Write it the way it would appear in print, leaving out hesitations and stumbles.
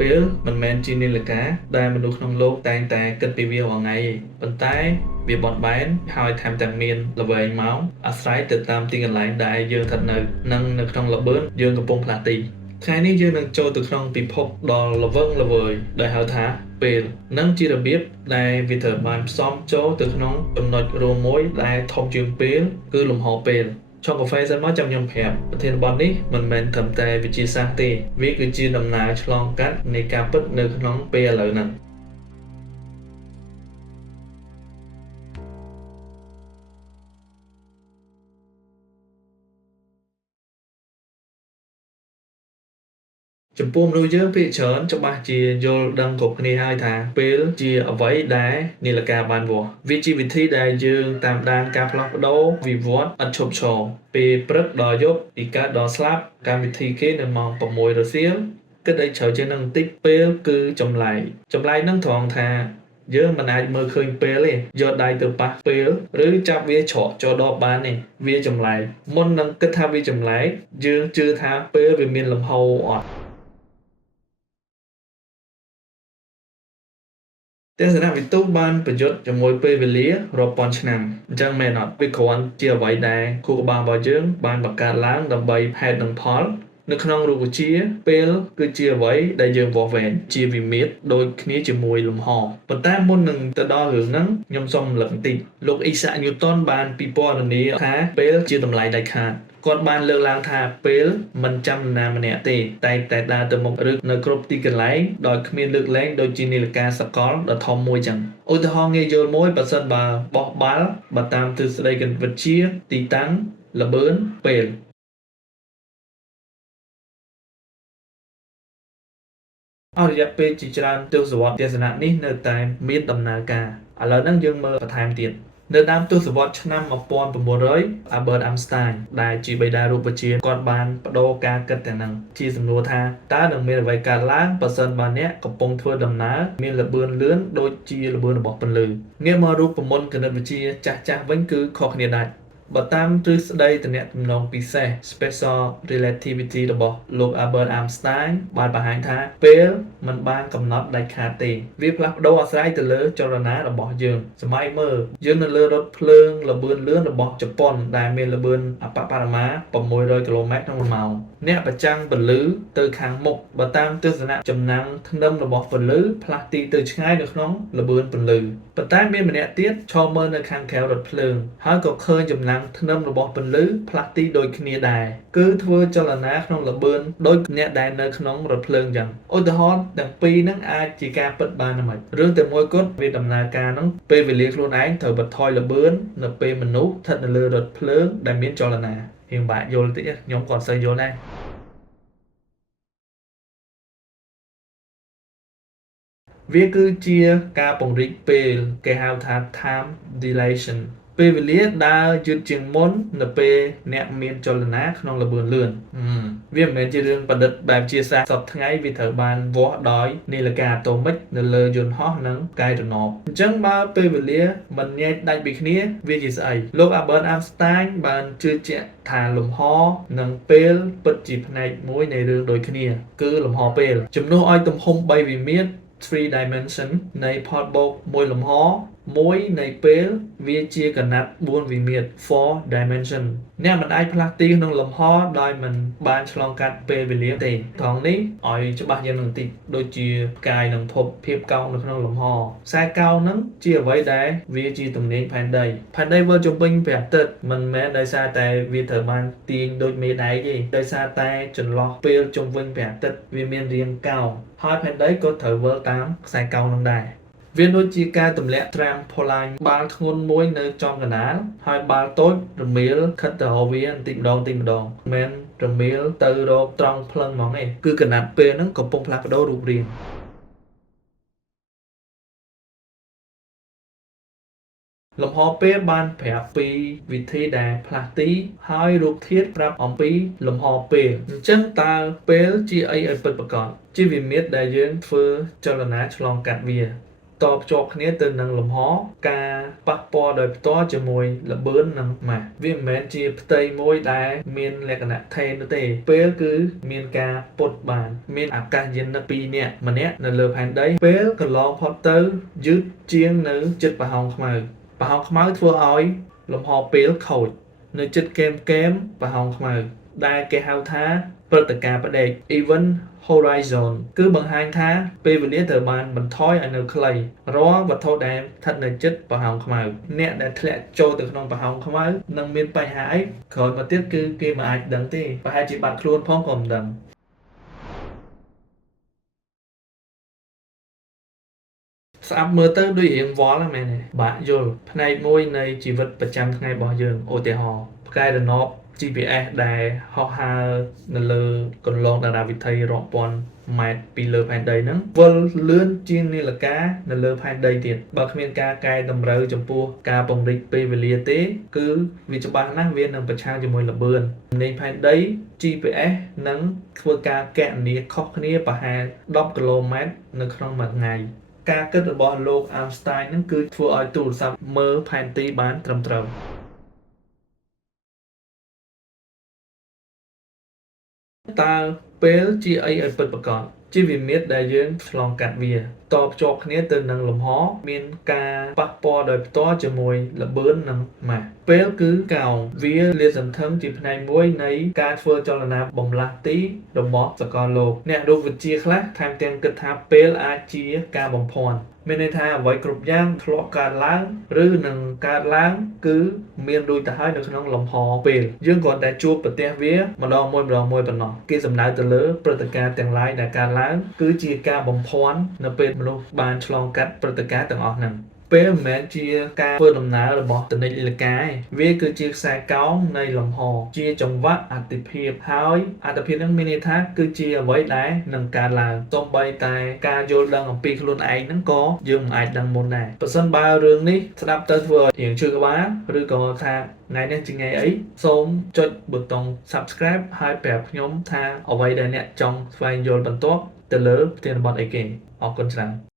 ពេលមិនមែនជានាឡិកាដែលមនុស្សក្នុងលោកតែងតែគិតពីវារាល់ថ្ងៃប៉ុន្តែវាបត់បែនហើយថែមទាំងមានល្វែងម៉ោងអាស្រ័យទៅតាមទីកន្លែងដែលយើងស្ថិតនៅនិងនៅក្នុងល្បឿនយើងកំពុងផ្លាស់ទីថ្ងៃនេះយើងនឹងចូលទៅក្នុងពិភពដ៏ល្វឹងល្វើយដែលហៅថាពេលនិងជារបៀបដែលវាត្រូវបានផ្សំចូលទៅក្នុងចំណុចរួមមួយដែលធំជាងពេលគឺលំហពេលឆុងកាហ្វេសិនមកចាំខ្ញុំប្រាប់ប្រធានបទនេះមិនមែនត្រឹមតែវិទ្យាសាស្ត្រទេវាគឺជាដំណើរឆ្លងកាត់នៃការពិតនៅក្នុងពេលឥឡូវហ្នឹងចំពោះមនុស្សយើងភាគច្រើនច្បាស់ជាយល់ដឹងគ្រប់គ្នាហើយថាពេលជាអ្វីដែលនាឡិកាបានវាស់វាជាវិធីដែលយើងតាមដានការផ្លាស់ប្ដូរវិវត្តឥតឈប់ឈរពេលព្រឹកដល់យប់ពីកើតដល់ស្លាប់កម្មវិធីគេនៅម៉ោង6រសៀលគិតឲ្យច្រើនជាងនឹងបន្តិចពេលគឺចម្លែកហ្នឹងត្រង់ថាយើងមិនអាចមើលឃើញពេលទេយកដៃទៅប៉ះពេលឬចាប់វាច្រកចូលដបបានទេវាចម្លែកមុននឹងគិតថាវាចម្លែកយើងជឿថាពេលវាមានលំហូរអត់ទស្សនវិទូបានប្រយុទ្ធជាមួយពេលវេលារាប់ពាន់ឆ្នាំអញ្ចឹងមែនអត់វាគ្រាន់ជាអ្វីដែលខួរក្បាលរបស់យើងបានបង្កើតឡើងដើម្បីហេតុនិងផលនៅក្នុងរូបវិទ្យាពេលគឺជាអ្វីដែលយើងវាស់វែងជាវិមាត្រដូចគ្នាជាមួយលំហប៉ុន្តែមុននឹងទៅដល់រឿងហ្នឹងខ្ញុំសូមរំលឹកបន្តិចលោកអ៊ីសាក់ញូតនបានពិពណ៌នាថាពេលជាតម្លៃដាច់ខាតគាត់បានលើកឡើងថាពេលមិនចាំនរណាម្នាក់ទេតែដើរទៅមុខឬនៅគ្រប់ទីកន្លែងដោយគ្មានលើកលែងដូចជានាឡិកាសកលដ៏ធំមួយចឹងឧទាហរណ៍ងាយយល់មួយបើសិនបើបោះបាល់បើតាមទ្រឹស្ដីគណិតវិទ្យាទីតាំងល្បឿនពេលអស់រយៈពេលជាច្រើនទសវត្សរ៍ទស្សនៈនេះនៅតែមានដំណើរការឥឡូវហ្នឹងយើងមើលបន្ថែមទៀតនៅដើមទសវត្សរ៍ឆ្នាំ1900 Albert Einstein ដែលជាបិតារូបវិទ្យាគាត់បានបដូរការគិតទាំងហ្នឹងជាសំណួរថាតើនឹងមានអ្វីកើតឡើងបើសិនបើអ្នកកំពុងធ្វើដំណើរមានល្បឿនលឿនដូចជាល្បឿនរបស់ពន្លឺងាកមករូបមន្តគណិតវិទ្យាចាស់ៗវិញគឺខុសគ្នាដាច់បើតាមទ្រឹស្ដីទំនាក់ទំនងពិសេស Special Relativity របស់លោក Albert Einstein បានបង្ហាញថាពេលមិនបានកំណត់ដាច់ខាតទេវាផ្លាស់ប្ដូរអាស្រ័យទៅលើចលនារបស់យើងសម័យមើលយើងនៅលើរថភ្លើងល្បឿនលឿនរបស់ជប៉ុនដែលមានល្បឿនអបបរមា600គីឡូម៉ែត្រក្នុង1ម៉ោងអ្នកប្រចាំងពន្លឺទៅខាងមុខបើតាមទស្សនៈចំណាំងធ្នឹមរបស់ពន្លឺផ្លាស់ទីទៅឆ្ងាយនៅក្នុងល្បឿនពន្លឺប៉ុន្តែមានម្នាក់ទៀតឈរមើលនៅខាងក្រៅរថភ្លើងហើយក៏ឃើញចំណាំងធ្នឹមរបស់ពន្លឺផ្លាស់ទីដូចគ្នាដែរគឺធ្វើចលនាក្នុងល្បឿនដូចអ្នកដែលនៅក្នុងរថភ្លើងចឹងឧទាហរណ៍ទាំងពីរហ្នឹងអាចជាការពិតបានហ្មងរឿងតែមួយគត់វាដំណើរការហ្នឹងពេលវេលាខ្លួនឯងត្រូវបន្ថយល្បឿននៅពេលមនុស្សស្ថិតនៅលើរថភ្លើងដែលមានចលនារៀងបាក់យល់តិចខ្ញុំក៏សូវយល់ដែរវាគឺជាការពង្រីកពេលគេហៅថា time dilation ពេលវេលាដើរយឺតជាងមុននៅពេលអ្នកមានចលនាក្នុងល្បឿនលឿនវាមិនមែនជារឿងប្រឌិតបែបជាសាស្ត្រសពថ្ងៃវាត្រូវបានវាស់ដោយនាឡិកាអាតូមិកនៅលើយន្តហោះនិងផ្កាយរណបអញ្ចឹងបើពេលវេលាមិនញែកដាច់ពីគ្នាវាជាស្អីលោក Albert Einstein បានជឿជាក់ថាលំហនិងពេលពិតជាផ្នែកមួយនៃរឿងដូចគ្នាគឺលំហពេលជំនួសឲ្យទំហំ3វិមាត្រ 3 dimension នៃផលបូកមួយលំហមួយនៃពេលវាជាកណាត់4វិមាត្រ 4 dimension អ្នកមិនអាចផ្លាស់ទីក្នុងលំហដោយមិនបានឆ្លងកាត់ពេលវេលាទេត្រង់នេះឲ្យច្បាស់យ៉ាងបន្តិចដូចជាផ្កាយនិងភពភាពកោងនៅក្នុងលំហខ្សែកោងហ្នឹងជាអ្វីដែលវាជាទំនាញផែនដីវិលជុំវិញព្រះអាទិត្យមិនមែនដោយសារតែវាត្រូវបានទាញដូចមេដែកទេដោយសារតែចន្លោះពេលជុំវិញព្រះអាទិត្យវាមានរាងកោងហើយផែនដីក៏ត្រូវវិលតាមខ្សែកោងនឹងដែរវាដូចជាការទម្លាក់ត្រាំផូឡាញបាល់ធ្ងន់មួយនៅចំកណ្ដាលហើយបាល់តូចរមៀលខិតទៅរកវាបន្តិចម្ដងមិនមែនរមៀលទៅរកត្រង់ភ្លឹងហ្មងទេគឺកណាត់ពេលហ្នឹងកំពុងផ្លាស់ប្ដូររូបរាងលំហពេលបានប្រាប់ពីវិធីដែលផ្លាស់ទីហើយរូបធាតុប្រាប់អំពីលំហពេលអញ្ចឹងតើពេលជាអីឲ្យពិតប្រាកដជាវិមាត្រដែលយើងធ្វើចលនាឆ្លងកាត់វា តបជាប់គ្នាទៅនឹងលំហការប៉ះពាល់ដោយផ្ទាល់ជាមួយល្បឿននឹងម៉ាស់វាមិនមែនជាផ្ទៃមួយដែលមានលក្ខណៈថេរនោះទេពេលគឺមានការពុតបានមានអាកាសយានិក2នាក់ម្នាក់នៅលើផែនដីពេលកន្លងផុតទៅយឺតជាងនៅជិតប្រហោងខ្មៅធ្វើឲ្យលំហពេលខូចនៅជិតគែមប្រហោងខ្មៅដែលគេហៅថាព្រឹត្តិការណ៍ផ្ដេក Event Horizon គឺបង្ហាញថាពេលវេលាត្រូវបានបន្ថយឲ្យនៅខ្លីរាល់វត្ថុដែលស្ថិតនៅជិតប្រហោងខ្មៅអ្នកដែលធ្លាក់ចូលទៅក្នុងប្រហោងខ្មៅនឹងមានបញ្ហាអីក្រោយមកទៀតគឺគេមិនអាចដឹងទេប្រហែលជាបាត់ខ្លួនផងក៏មិនដឹងស្ដាប់មើលទៅដូចរៀងវល់ហ្នឹងមែនទេបាក់យល់ផ្នែកមួយនៃជីវិតប្រចាំថ្ងៃរបស់យើងឧទាហរណ៍ផ្កាយរណប GPS ដែលហោះហើរនៅលើគន្លងតារាវិថីរាប់ពាន់ម៉ែត្រពីលើផែនដីហ្នឹងវិលលឿនជាងនាឡិកានៅលើផែនដីទៀតបើគ្មានការកែតម្រូវចំពោះការពង្រីកពេលវេលាទេគឺវាច្បាស់ណាស់វានឹងប្រឆាំងជាមួយល្បឿននៃផែនដី GPS នឹងធ្វើការគណនាខុសគ្នាប្រហែល10គីឡូម៉ែត្រនៅក្នុងមួយថ្ងៃការគិតរបស់លោក Einstein ហ្នឹងគឺធ្វើឲ្យទូរស័ព្ទមើលផែនទីបានត្រឹមត្រូវតើពេលជាអីឲ្យពិតប្រាកដជាវិមាត្រដែលយើងឆ្លងកាត់វាតភ្ជាប់គ្នាទៅនឹងលំហមានការប៉ះពាល់ដោយផ្ទាល់ជាមួយល្បឿននិងម៉ាស់ពេលគឺកោងវាលាតសន្ធឹងជាផ្នែកមួយនៃការធ្វើចលនាបំលាស់ទីរបស់សកលលោកអ្នករូបវិទ្យាខ្លះថែមទាំងគិតថាពេលអាចជាការបំភាន់មានន័យថាអ្វីគ្រប់យ៉ាងធ្លាប់កើតឡើងឬនឹងកើតឡើងគឺមានដូចទៅហើយនៅក្នុងលំហពេលយើងគ្រាន់តែជួបប្រទះវាម្ដងមួយប៉ុណ្ណោះគេសំដៅទៅលើព្រឹត្តិការណ៍ទាំងឡាយដែលកើតឡើងគឺជាការបំភាន់នៅពេលមនុស្សបានឆ្លងកាត់ព្រឹត្តិការណ៍ទាំងអស់ហ្នឹងពេលមិនមែនជាការធ្វើដំណើររបស់ទនិច្ចលិកាទេវាគឺជាខ្សែកោងនៃលំហជាចង្វាក់អតិភិបហើយអតិភិបហ្នឹងមានន័យថាគឺជាអ្វីដែលនឹងកើតឡើងសូម្បីតែការយល់ដឹងអំពីខ្លួនឯងហ្នឹងក៏យើងមិនអាចដឹងមុនដែរប្រសិនបើរឿងនេះស្ដាប់ទៅធ្វើឲ្យរៀងឈឺក្បាលឬក៏ថាថ្ងៃនេះជាថ្ងៃអីសូមចុចប៊ូតុង Subscribe ហើយប្រាប់ខ្ញុំថាអ្វីដែលអ្នកចង់ស្វែងយល់បន្ទាប់ទៅលើប្រធានបទអីគេអរគុណច្រើន